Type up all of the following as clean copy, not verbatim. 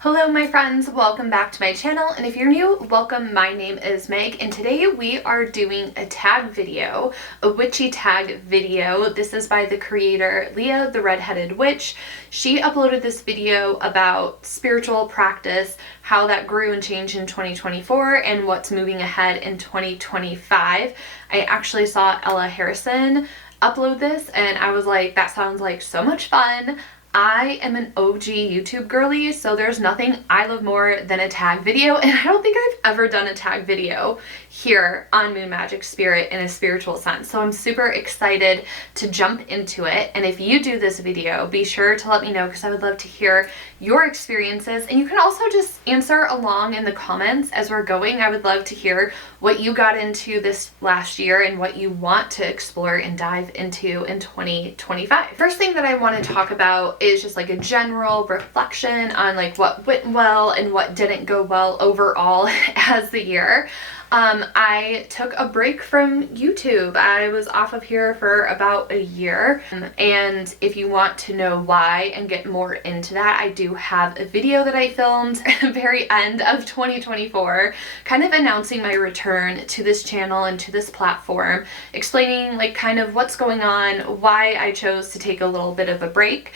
Hello my friends, welcome back to my channel, and if you're new, welcome. My name is Meg, and today we are doing a tag video, a witchy tag video. This is by the creator Leah the Redheaded Witch. She uploaded this video about spiritual practice, how that grew and changed in 2024, and what's moving ahead in 2025. I actually saw Ella Harrison upload this, and I was like, that sounds like so much fun. I am an OG YouTube girly, so there's nothing I love more than a tag video, and I don't think I've ever done a tag video here on Moon Magic Spirit in a spiritual sense. So I'm super excited to jump into it, and if you do this video, be sure to let me know because I would love to hear your experiences, and you can also just answer along in the comments as we're going. I would love to hear what you got into this last year and what you want to explore and dive into in 2025. First thing that I want to talk about is just like a general reflection on like what went well and what didn't go well overall as the year. I took a break from YouTube. I was off of here for about a year, and if you want to know why and get more into that, I do have a video that I filmed at the very end of 2024, kind of announcing my return to this channel and to this platform, explaining like kind of what's going on, why I chose to take a little bit of a break.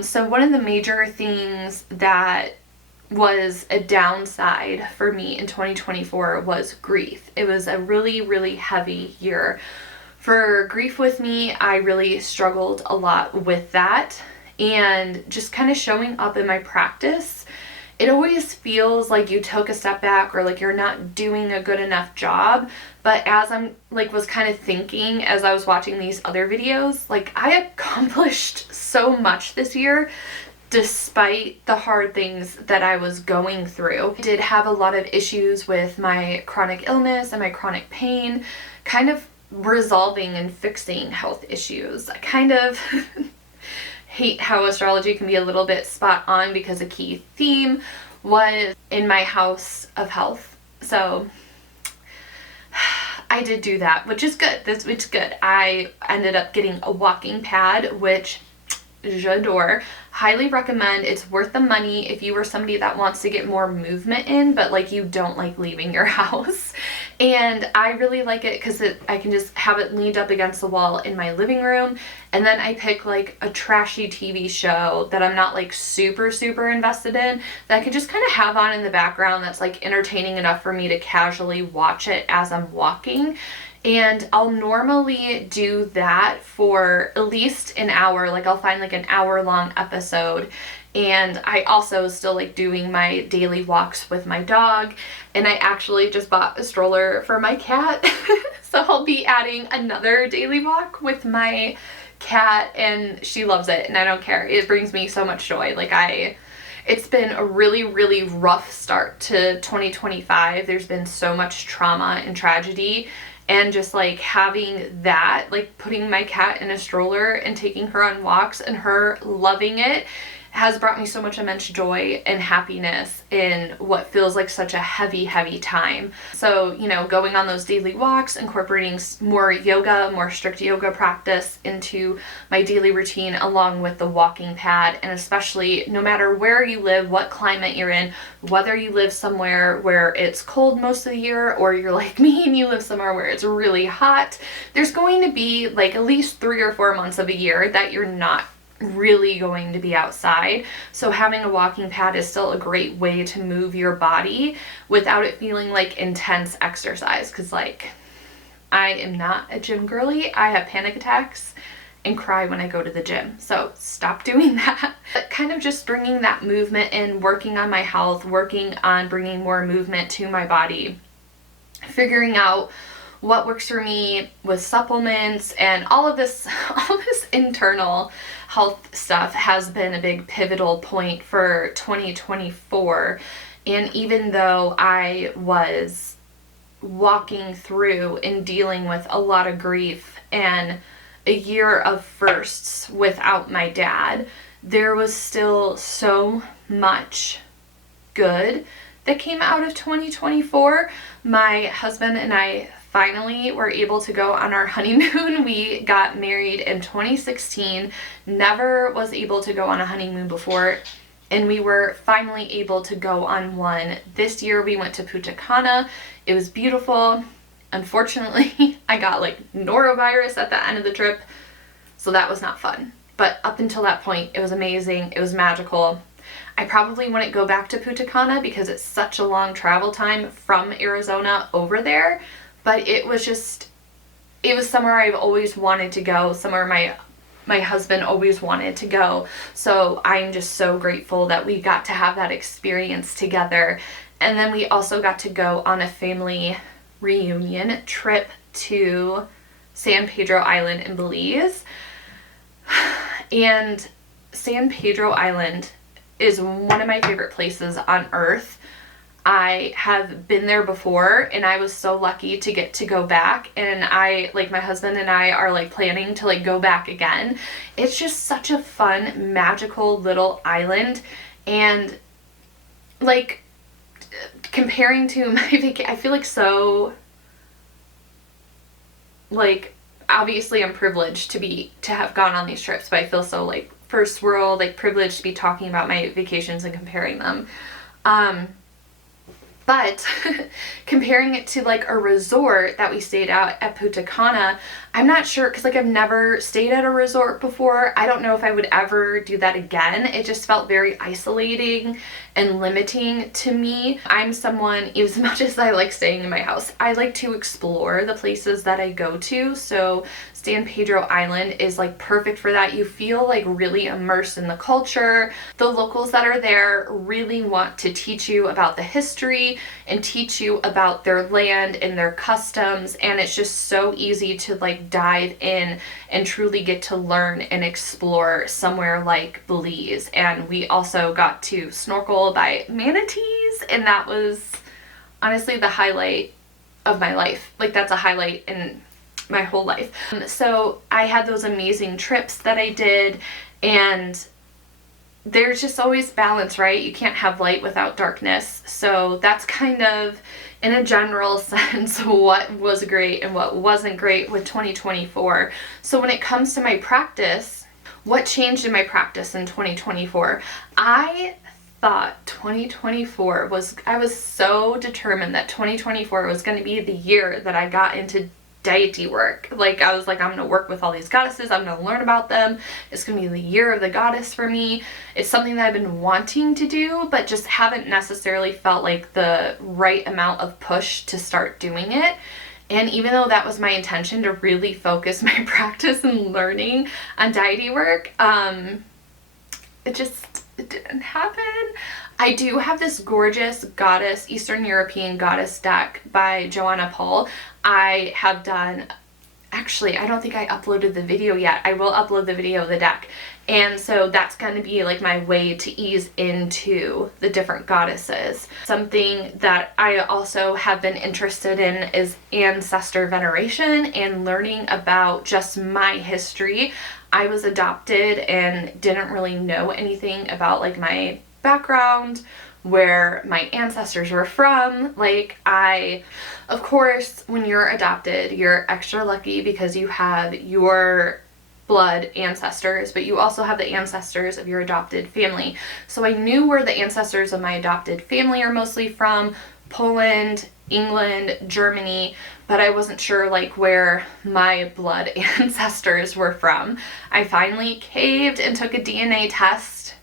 So one of the major things that was a downside for me in 2024 was grief. It was a really, really heavy year for grief with me. I really struggled a lot with that, and just kind of showing up in my practice, it always feels like you took a step back or like you're not doing a good enough job. But as I'm like was kind of thinking as I was watching these other videos, like I accomplished so much this year despite the hard things that I was going through. I did have a lot of issues with my chronic illness and my chronic pain, kind of resolving and fixing health issues. I kind of hate how astrology can be a little bit spot on because a key theme was in my house of health. So I did do that, which is good. It's good. I ended up getting a walking pad, which j'adore. Highly recommend. It's worth the money if you are somebody that wants to get more movement in, but like you don't like leaving your house. And I really like it because I can just have it leaned up against the wall in my living room, and then I pick like a trashy TV show that I'm not like super invested in, that I can just kind of have on in the background that's like entertaining enough for me to casually watch it as I'm walking. And I'll normally do that for at least an hour. Like I'll find like an hour-long episode. And I also still like doing my daily walks with my dog. And I actually just bought a stroller for my cat. So I'll be adding another daily walk with my cat, and she loves it and I don't care. It brings me so much joy. It's been a really rough start to 2025. There's been so much trauma and tragedy. And just like having that, like putting my cat in a stroller and taking her on walks and her loving it, has brought me so much immense joy and happiness in what feels like such a heavy time. So, you know, going on those daily walks, incorporating more yoga, more strict yoga practice into my daily routine, along with the walking pad, and especially no matter where you live, what climate you're in, whether you live somewhere where it's cold most of the year or you're like me and you live somewhere where it's really hot, there's going to be like at least 3 or 4 months of a year that you're not really going to be outside. So having a walking pad is still a great way to move your body without it feeling like intense exercise, because like I am not a gym girly. I have panic attacks and cry when I go to the gym, so stop doing that. But kind of just bringing that movement in, working on my health, working on bringing more movement to my body, figuring out what works for me with supplements, and all this internal health stuff has been a big pivotal point for 2024. And even though I was walking through and dealing with a lot of grief and a year of firsts without my dad, there was still so much good that came out of 2024. My husband and I finally were able to go on our honeymoon. We got married in 2016, never was able to go on a honeymoon before. and we were finally able to go on one. This year we went to Punta Cana. It was beautiful. Unfortunately, I got like norovirus at the end of the trip, so that was not fun. But up until that point, it was amazing. It was magical. I probably wouldn't go back to Punta Cana because it's such a long travel time from Arizona over there, but it was somewhere I've always wanted to go, somewhere my husband always wanted to go. So I'm just so grateful that we got to have that experience together. And then we also got to go on a family reunion trip to San Pedro Island in Belize. And San Pedro Island is one of my favorite places on earth. I have been there before, and I was so lucky to get to go back, and my husband and I are like planning to like go back again. It's just such a fun, magical little island, and like comparing to my vacation, I feel like so, like, obviously I'm privileged to have gone on these trips, but I feel so like first world, like privileged to be talking about my vacations and comparing them. But comparing it to like a resort that we stayed at Punta Cana, I'm not sure, because like I've never stayed at a resort before. I don't know if I would ever do that again. It just felt very isolating and limiting to me. I'm someone, as much as I like staying in my house, I like to explore the places that I go to. So San Pedro Island is like perfect for that. You feel like really immersed in the culture. The locals that are there really want to teach you about the history and teach you about their land and their customs, and it's just so easy to like dive in and truly get to learn and explore somewhere like Belize. And we also got to snorkel by manatees, and that was honestly the highlight of my life. Like that's a highlight in my whole life. So I had those amazing trips that I did, and there's just always balance, right? You can't have light without darkness. So that's kind of, in a general sense, what was great and what wasn't great with 2024. So when it comes to my practice, what changed in my practice in 2024? I thought 2024 I was so determined that 2024 was going to be the year that I got into deity work. Like I was like, I'm gonna work with all these goddesses, I'm gonna learn about them, it's gonna be the year of the goddess for me. It's something that I've been wanting to do, but just haven't necessarily felt like the right amount of push to start doing it. And even though that was my intention to really focus my practice and learning on deity work, it didn't happen. I do have this gorgeous goddess, Eastern European goddess deck by Joanna Paul. I have done, actually, I don't think I uploaded the video yet. I will upload the video of the deck. And so that's going to be like my way to ease into the different goddesses. Something that I also have been interested in is ancestor veneration and learning about just my history. I was adopted and didn't really know anything about like my background, where my ancestors were from. Of course, when you're adopted, you're extra lucky because you have your blood ancestors, but you also have the ancestors of your adopted family. So I knew where the ancestors of my adopted family are mostly from: Poland, England, Germany, but I wasn't sure like where my blood ancestors were from. I finally caved and took a DNA test,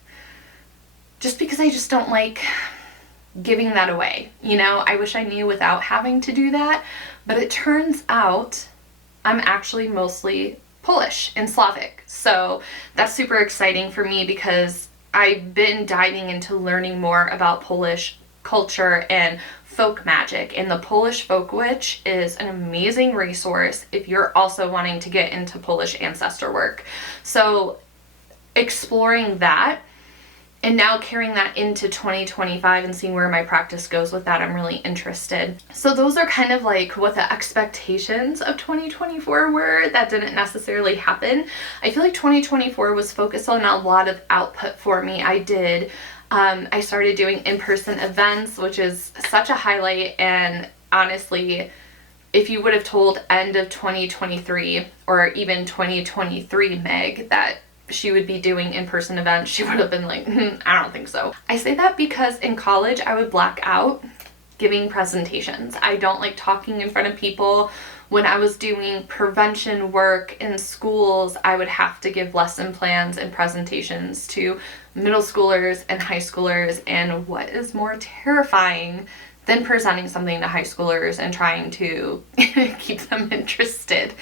just because I just don't like giving that away. You know, I wish I knew without having to do that, but it turns out I'm actually mostly Polish and Slavic. So that's super exciting for me because I've been diving into learning more about Polish culture and folk magic, and the Polish Folk Witch is an amazing resource if you're also wanting to get into Polish ancestor work. So exploring that, and now carrying that into 2025 and seeing where my practice goes with that, I'm really interested. So those are kind of like what the expectations of 2024 were that didn't necessarily happen. I feel like 2024 was focused on a lot of output for me. I started doing in-person events, which is such a highlight, and honestly, if you would have told end of 2023 or even 2023 Meg that she would be doing in-person events, she would have been like, I don't think so. I say that because in college I would black out giving presentations. I don't like talking in front of people. When I was doing prevention work in schools, I would have to give lesson plans and presentations to middle schoolers and high schoolers, and what is more terrifying than presenting something to high schoolers and trying to keep them interested?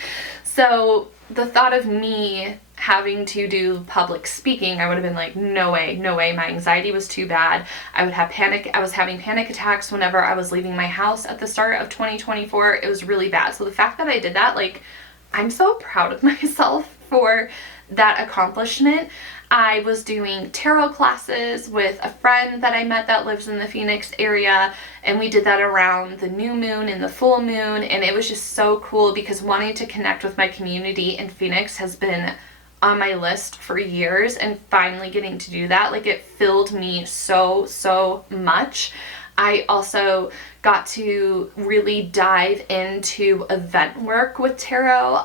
So the thought of me having to do public speaking, I would have been like, no way, no way. My anxiety was too bad. I would have panic. I was having panic attacks whenever I was leaving my house at the start of 2024. It was really bad. So the fact that I did that, like, I'm so proud of myself for that accomplishment. I was doing tarot classes with a friend that I met that lives in the Phoenix area, and we did that around the new moon and the full moon, and it was just so cool because wanting to connect with my community in Phoenix has been on my list for years, and finally getting to do that, like, it filled me so much. I also got to really dive into event work with tarot.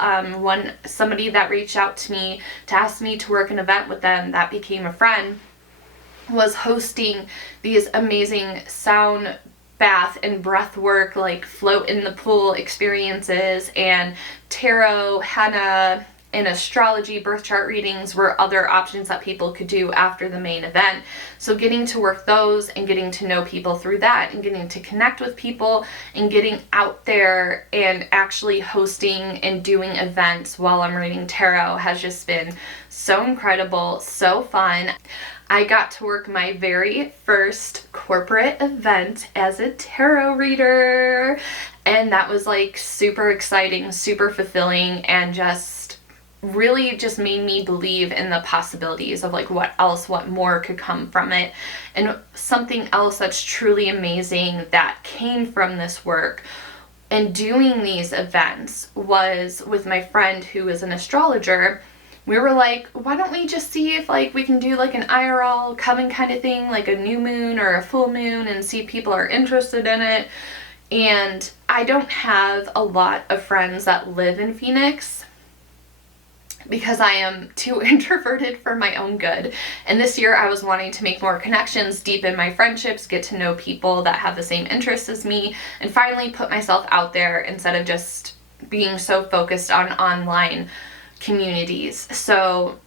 Somebody that reached out to me to ask me to work an event with them that became a friend was hosting these amazing sound bath and breath work, like float in the pool experiences, and tarot, henna, and astrology birth chart readings were other options that people could do after the main event. So getting to work those and getting to know people through that and getting to connect with people and getting out there and actually hosting and doing events while I'm reading tarot has just been so incredible, so fun. I got to work my very first corporate event as a tarot reader, and that was like super exciting, super fulfilling, and just really just made me believe in the possibilities of like what more could come from it. And something else that's truly amazing that came from this work and doing these events was with my friend who is an astrologer. We were like, why don't we just see if like we can do like an IRL coven kind of thing, like a new moon or a full moon, and see if people are interested in it. And I don't have a lot of friends that live in Phoenix because I am too introverted for my own good. And this year I was wanting to make more connections, deepen my friendships, get to know people that have the same interests as me, and finally put myself out there instead of just being so focused on online communities. So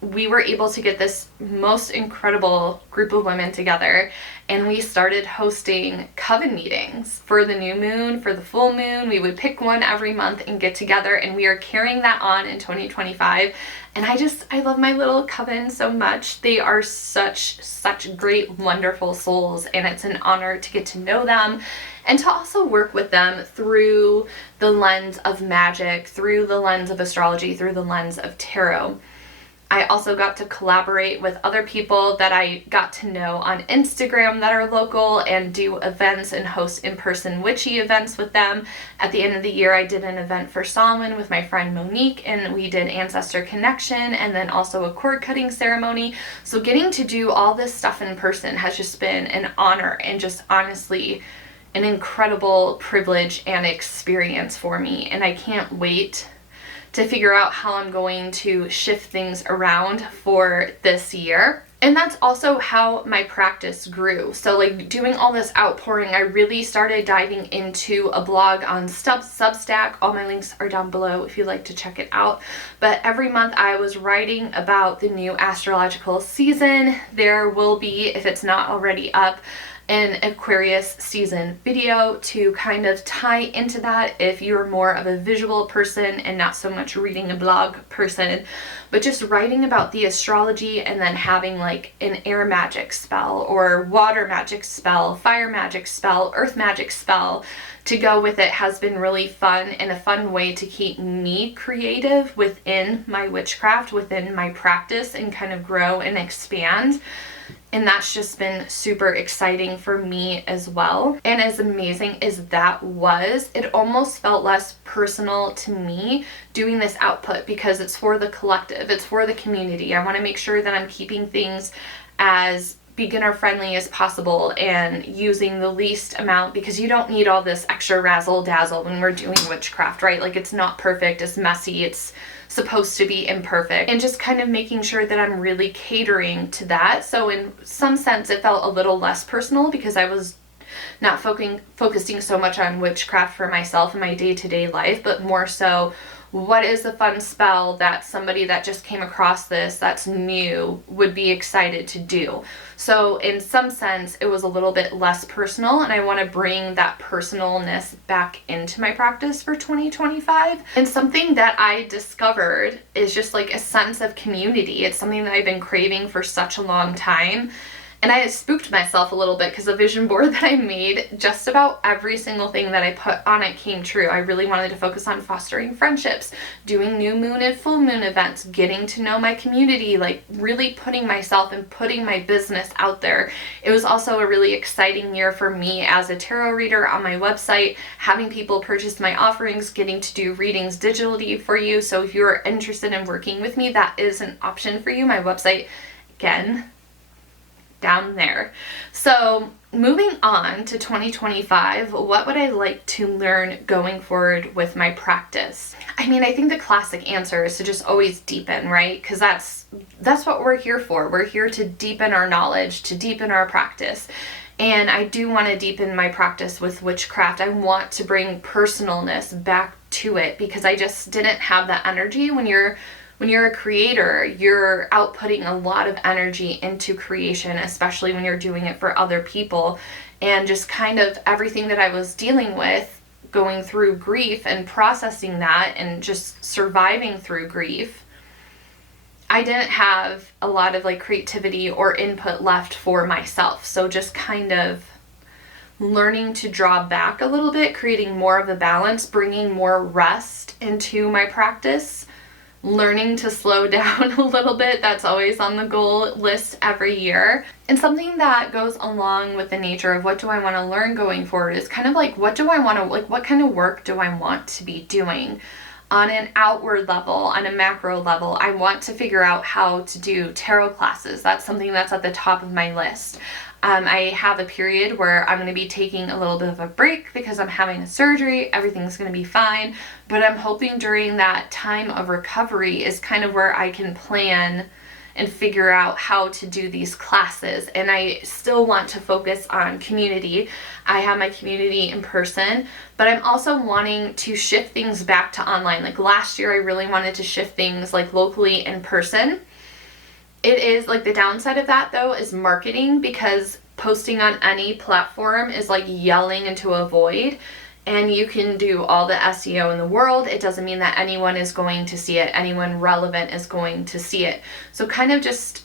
we were able to get this most incredible group of women together, and we started hosting coven meetings for the new moon, for the full moon. We would pick one every month and get together, and we are carrying that on in 2025. And I love my little coven so much. They are such great, wonderful souls, and it's an honor to get to know them and to also work with them through the lens of magic, through the lens of astrology, through the lens of tarot. I also got to collaborate with other people that I got to know on Instagram that are local and do events and host in-person witchy events with them. At the end of the year, I did an event for Samhain with my friend Monique, and we did Ancestor Connection and then also a cord cutting ceremony. So getting to do all this stuff in person has just been an honor and just honestly an incredible privilege and experience for me. And I can't wait to figure out how I'm going to shift things around for this year. And that's also how my practice grew. So like doing all this outpouring, I really started diving into a blog on Substack. All my links are down below if you'd like to check it out. But every month I was writing about the new astrological season. There will be, if it's not already up, an Aquarius season video to kind of tie into that if you're more of a visual person and not so much reading a blog person, but just writing about the astrology and then having like an air magic spell or water magic spell, fire magic spell, earth magic spell to go with it has been really fun and a fun way to keep me creative within my witchcraft, within my practice, and kind of grow and expand. And that's just been super exciting for me as well. And as amazing as that was, it almost felt less personal to me doing this output because it's for the collective, it's for the community. I want to make sure that I'm keeping things as beginner friendly as possible and using the least amount, because you don't need all this extra razzle dazzle when we're doing witchcraft, right? Like, it's not perfect, it's messy, it's supposed to be imperfect, and just kind of making sure that I'm really catering to that. So in some sense it felt a little less personal because I was not focusing so much on witchcraft for myself in my day-to-day life, but more so what is the fun spell that somebody that just came across this that's new would be excited to do. So in some sense it was a little bit less personal, and I want to bring that personalness back into my practice for 2025. And something that I discovered is just like a sense of community. It's something that I've been craving for such a long time. And I spooked myself a little bit because the vision board that I made, just about every single thing that I put on it came true. I really wanted to focus on fostering friendships, doing new moon and full moon events, getting to know my community, like really putting myself and putting my business out there. It was also a really exciting year for me as a tarot reader on my website, having people purchase my offerings, getting to do readings digitally for you. So if you're interested in working with me, that is an option for you. My website, again, down there. So moving on to 2025, what would I like to learn going forward with my practice? I mean, I think the classic answer is to just always deepen, right? Because that's what we're here for. We're here to deepen our knowledge, to deepen our practice. And I do want to deepen my practice with witchcraft. I want to bring personalness back to it because I just didn't have that energy. When you're a creator, you're outputting a lot of energy into creation, especially when you're doing it for other people. And just kind of everything that I was dealing with, going through grief and processing that and just surviving through grief, I didn't have a lot of like creativity or input left for myself. So just kind of learning to draw back a little bit, creating more of a balance, bringing more rest into my practice, learning to slow down a little bit. That's always on the goal list every year. And something that goes along with the nature of what do I want to learn going forward is kind of like, what kind of work do I want to be doing? On an outward level, on a macro level, I want to figure out how to do tarot classes. That's something that's at the top of my list. I have a period where I'm going to be taking a little bit of a break because I'm having a surgery. Everything's going to be fine. But I'm hoping during that time of recovery is kind of where I can plan and figure out how to do these classes. And I still want to focus on community. I have my community in person, but I'm also wanting to shift things back to online. Like last year, I really wanted to shift things like locally in person. It is like the downside of that though is marketing, because posting on any platform is like yelling into a void, and you can do all the SEO in the world. It doesn't mean that anyone is going to see it. Anyone relevant is going to see it. So kind of just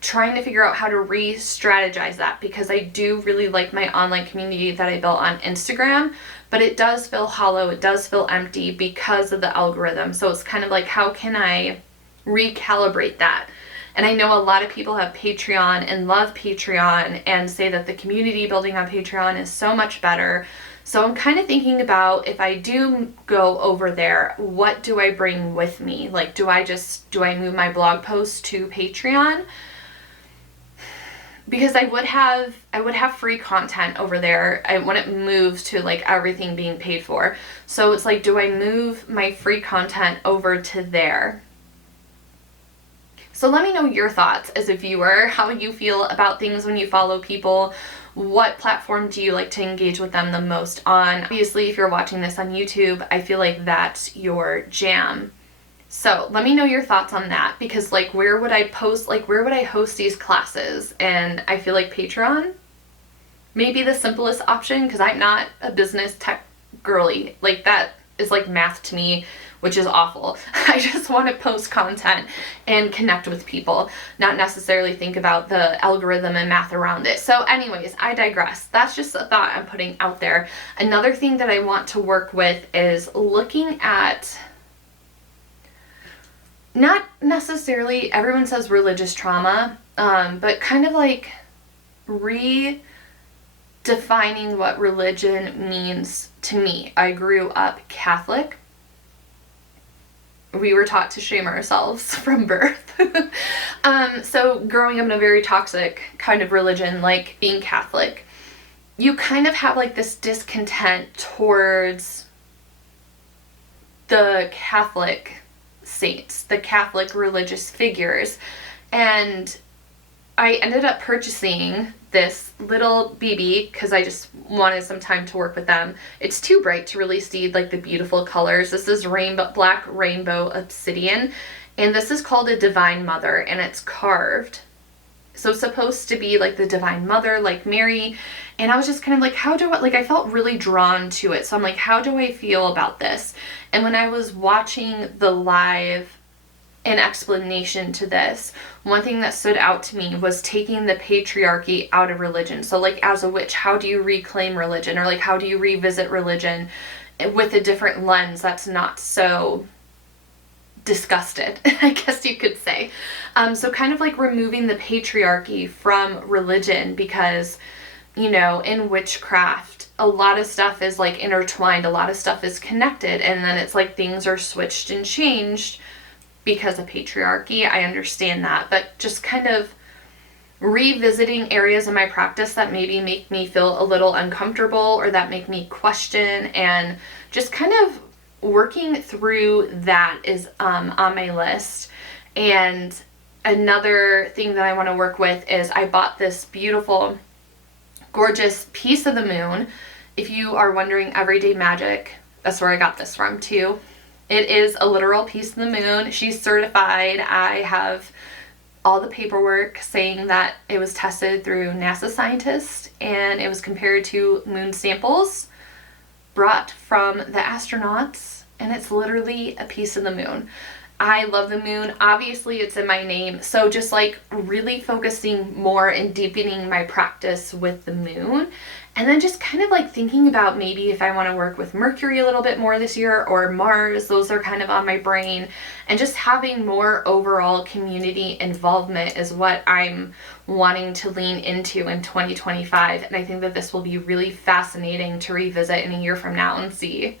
trying to figure out how to re-strategize that, because I do really like my online community that I built on Instagram, but it does feel hollow. It does feel empty because of the algorithm. So it's kind of like, how can I recalibrate that? And I know a lot of people have Patreon and love Patreon and say that the community building on Patreon is so much better. So I'm kind of thinking about, if I do go over there, what do I bring with me? Like, do I move my blog posts to Patreon? Because I would have free content over there. I wouldn't move to like everything being paid for. So it's like, do I move my free content over to there? So let me know your thoughts as a viewer, how you feel about things when you follow people. What platform do you like to engage with them the most on? Obviously, if you're watching this on YouTube, I feel like that's your jam. So let me know your thoughts on that, because like, where would I post, like where would I host these classes? And I feel like Patreon may be the simplest option, because I'm not a business tech girly. Like, that is like math to me, which is awful. I just want to post content and connect with people, not necessarily think about the algorithm and math around it. So anyways, I digress. That's just a thought I'm putting out there. Another thing that I want to work with is looking at, not necessarily, everyone says religious trauma, but kind of like redefining what religion means to me. I grew up Catholic. We were taught to shame ourselves from birth. So growing up in a very toxic kind of religion, like being Catholic, you kind of have like this discontent towards the Catholic saints, the Catholic religious figures. And I ended up purchasing this little BB because I just wanted some time to work with them. It's too bright to really see like the beautiful colors. This is black rainbow obsidian, and this is called a Divine Mother, and it's carved. So it's supposed to be like the Divine Mother, like Mary. And I was just kind of like, I felt really drawn to it. So I'm like, how do I feel about this? And when I was watching the live an explanation to this, one thing that stood out to me was taking the patriarchy out of religion. So like as a witch, how do you reclaim religion, or like how do you revisit religion with a different lens that's not so disgusted, I guess you could say. So kind of like removing the patriarchy from religion, because in witchcraft a lot of stuff is like intertwined, a lot of stuff is connected, and then it's like things are switched and changed because of patriarchy. I understand that, but just kind of revisiting areas in my practice that maybe make me feel a little uncomfortable or that make me question, and just kind of working through that is on my list. And another thing that I want to work with is I bought this beautiful, gorgeous piece of the moon. If you are wondering, Everyday Magic, that's where I got this from too. It is a literal piece of the moon. She's certified. I have all the paperwork saying that it was tested through NASA scientists, and it was compared to moon samples brought from the astronauts, and it's literally a piece of the moon. I love the moon. Obviously, it's in my name. So just like really focusing more and deepening my practice with the moon. And then just kind of like thinking about maybe if I want to work with Mercury a little bit more this year, or Mars. Those are kind of on my brain. And just having more overall community involvement is what I'm wanting to lean into in 2025. And I think that this will be really fascinating to revisit in a year from now and see.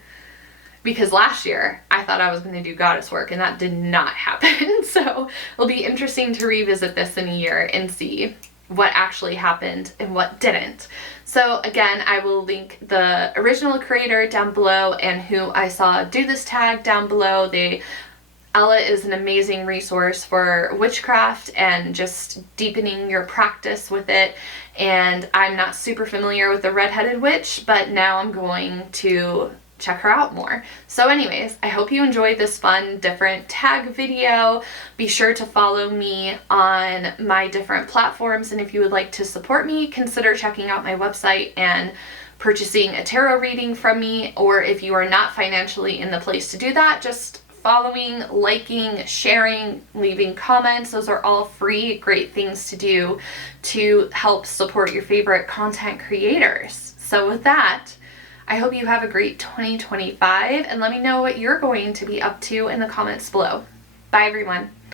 Because last year I thought I was going to do goddess work, and that did not happen. So it'll be interesting to revisit this in a year and see what actually happened and what didn't. So again, I will link the original creator down below and who I saw do this tag down below. Ella is an amazing resource for witchcraft and just deepening your practice with it. And I'm not super familiar with the redheaded witch, but now I'm going to check her out more. So anyways, I hope you enjoyed this fun, different tag video. Be sure to follow me on my different platforms, and if you would like to support me, consider checking out my website and purchasing a tarot reading from me. Or if you are not financially in the place to do that, just following, liking, sharing, leaving comments. Those are all free, great things to do to help support your favorite content creators. So with that, I hope you have a great 2025, and let me know what you're going to be up to in the comments below. Bye everyone.